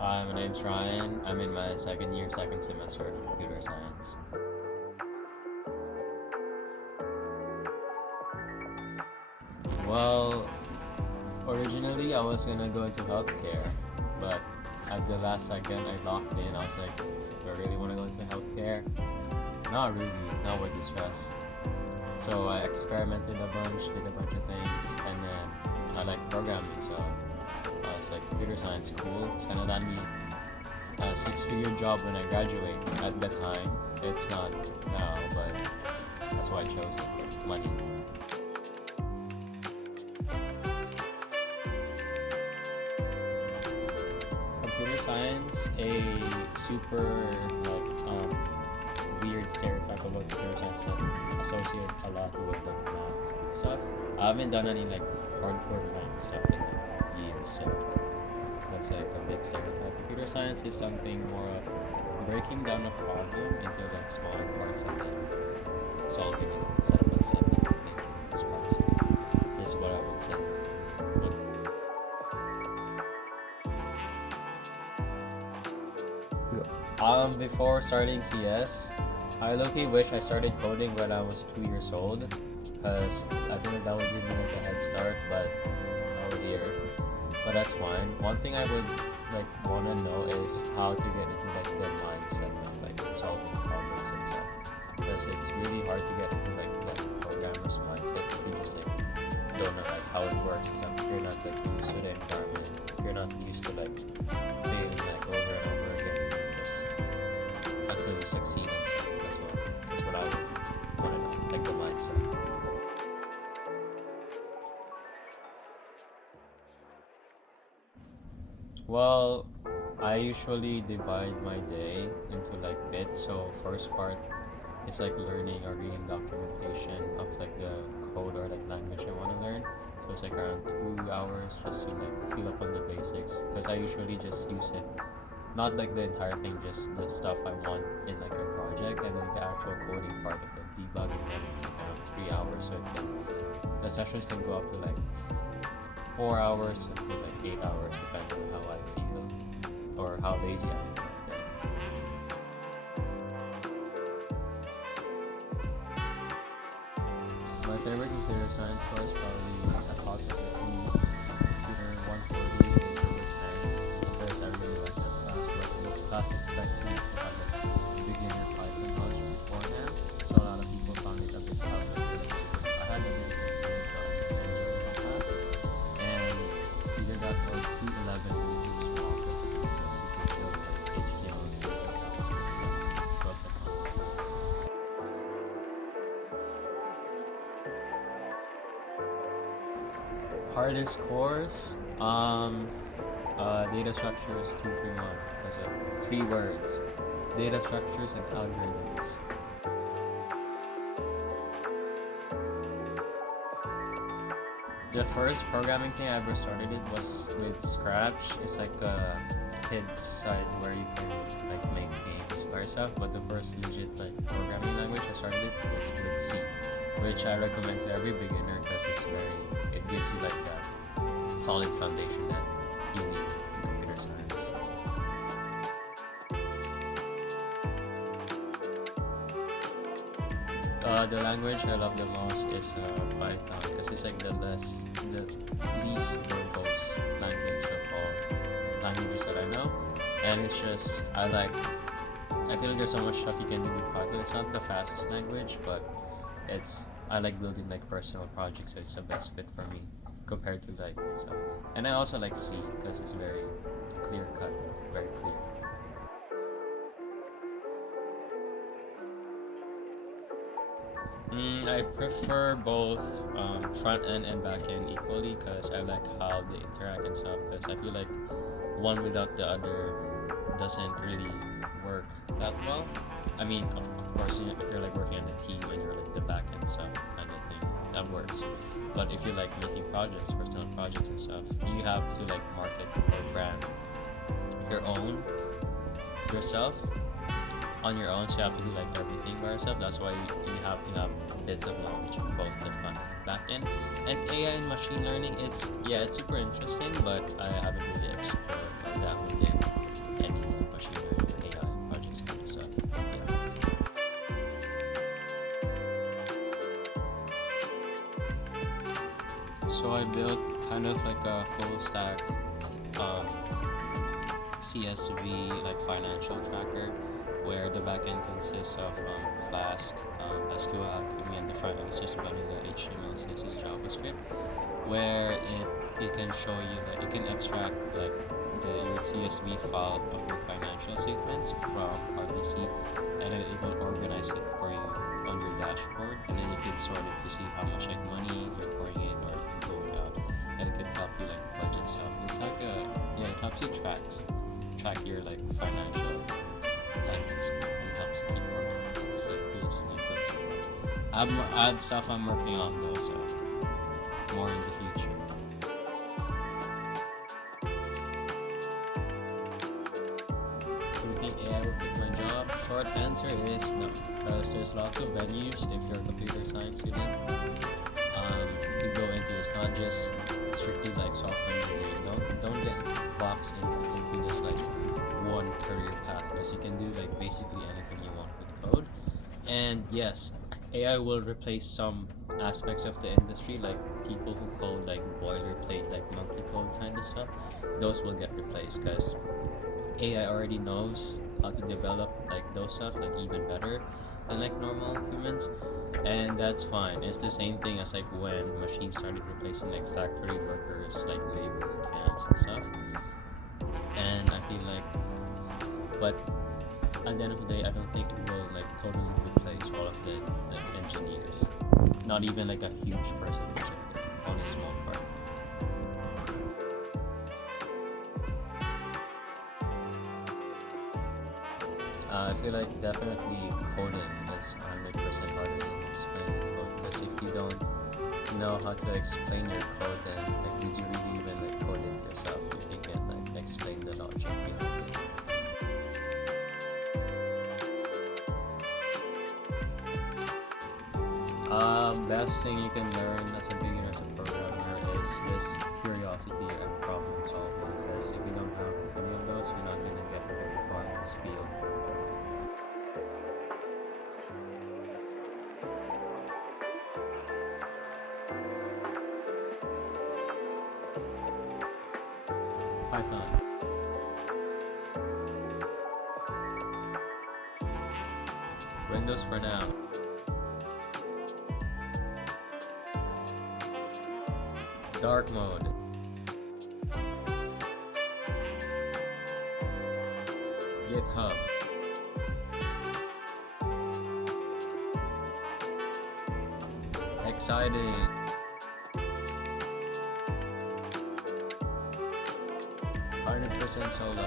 My name's Ryan. I'm in my second year, second semester of computer science. Well, originally I was gonna go into healthcare, but at the last second I locked in. I was like, do I really want to go into healthcare? Not really, not with the stress. So I experimented a bunch, did a bunch of things, and then I like programming, so I was like, computer science, cool. It's gonna land me a six-figure job when I graduate. At the time, it's not now, but that's why I chose it. Money. Computer science, a super weird stereotype about computer science that associate a lot with like math and stuff. I haven't done any like hardcore math stuff in like years, so that's like a big stereotype. Computer science is something more of breaking down a problem into like smaller parts and then solving it step by step and making those parts is what I would say. Before starting CS, I low-key wish I started coding when I was 2 years old, because I feel like that would give me like a head start, but oh dear. But that's fine. One thing I would like want to know is how to get into like the mindset of like solving problems and stuff, because it's really hard to get into like the programmer's mindset if you just like don't know like how it works. So if you're not like used to the environment, if you're not used to like failing like over and over again, until you succeed and stuff. That's what I would want to know, like the mindset. Well, I usually divide my day into like bits. So first part is like learning or reading documentation of like the code or like language I want to learn. So it's like around 2 hours just to like feel up on the basics, because I usually just use it, not like the entire thing, just the stuff I want in like a project, and then the actual coding part of the debugging that is kind of 3 hours. So the sessions can go up to like 4 hours to like 8 hours depending on how I feel or how lazy I am. My favorite computer science was probably a class of computer 140 in computer science, because I really like that class. But the class expects me to have like beginner Python knowledge beforehand, so a lot of people found it a bit tough. I had a really good experience, so I enjoyed that class. And either that or 211 really too small, because it's also super chill with like HTML and CSS. That was really nice. Love that class. Hardest course, data structures 231, because of 3 words: data structures and algorithms. The first programming thing I ever started it was with Scratch. It's like a kid's site where you can like make games by yourself. But the first legit like programming language I started it was with C, which I recommend to every beginner because it gives you like that solid foundation that you need in computer science. The language I love the most is Python, because it's like the least verbose language of all languages that I know, and it's just I feel like there's so much stuff you can do with Python. It's not the fastest language, but I like building like personal projects, so it's the best fit for me compared to like stuff. And I also like C because it's very clear cut, very clear. I prefer both front end and back end equally, because I like how they interact and stuff, because I feel like one without the other doesn't really work that well. I mean, of course, if you're like working on a team and you're like the back end stuff kind of thing, that works. But if you're like making projects, personal projects and stuff, you have to like market or brand your own yourself on your own, so you have to do like everything by yourself. That's why you have to have bits of knowledge of both the front and back end. And AI and machine learning, it's super interesting, but I haven't really explored that within machine learning or AI projects kind of stuff. Yeah. So I built kind of like a full stack CSV like financial tracker where the backend consists of Flask, SQL Alchemy, and the front end is just running the HTML, CSS, JavaScript, where it can show you like it can extract like your CSV file of your financial statements from RBC, and then it will organize it for you on your dashboard, and then you can sort it to see how much like money you're pouring in or going out, and it can help you like budget stuff. It's like it helps you track your like financial levels, and it helps you keep organized. It's like cool stuff. I have stuff I'm working on though, so more in the future. Do you think AI will take my job? Short answer is no, because there's lots of venues if you're a computer science student. You can go into. It's not just strictly like software engineering. Don't get boxed into this like one career path, because you can do like basically anything you want with code. And yes, AI will replace some aspects of the industry, like people who code like boilerplate, like monkey code kind of stuff. Those will get replaced because AI already knows how to develop like those stuff like even better than like normal humans, and that's fine. It's the same thing as like when machines started replacing like factory workers, like labor camps and stuff. And I feel like, but at the end of the day, I don't think it will like totally replace all of the like engineers. Not even like a huge percentage of it, only a small part. I feel like definitely coding is 100% harder than explaining code, because if you don't know how to explain your code, then like would you really even like code it yourself if you can't like explain the logic behind it? Best thing you can learn as a beginner as a programmer is just curiosity and problem solving, because if you don't have any of those, you're not gonna get very far in this field. Python. Windows for now. Dark mode. GitHub. Excited. %solo.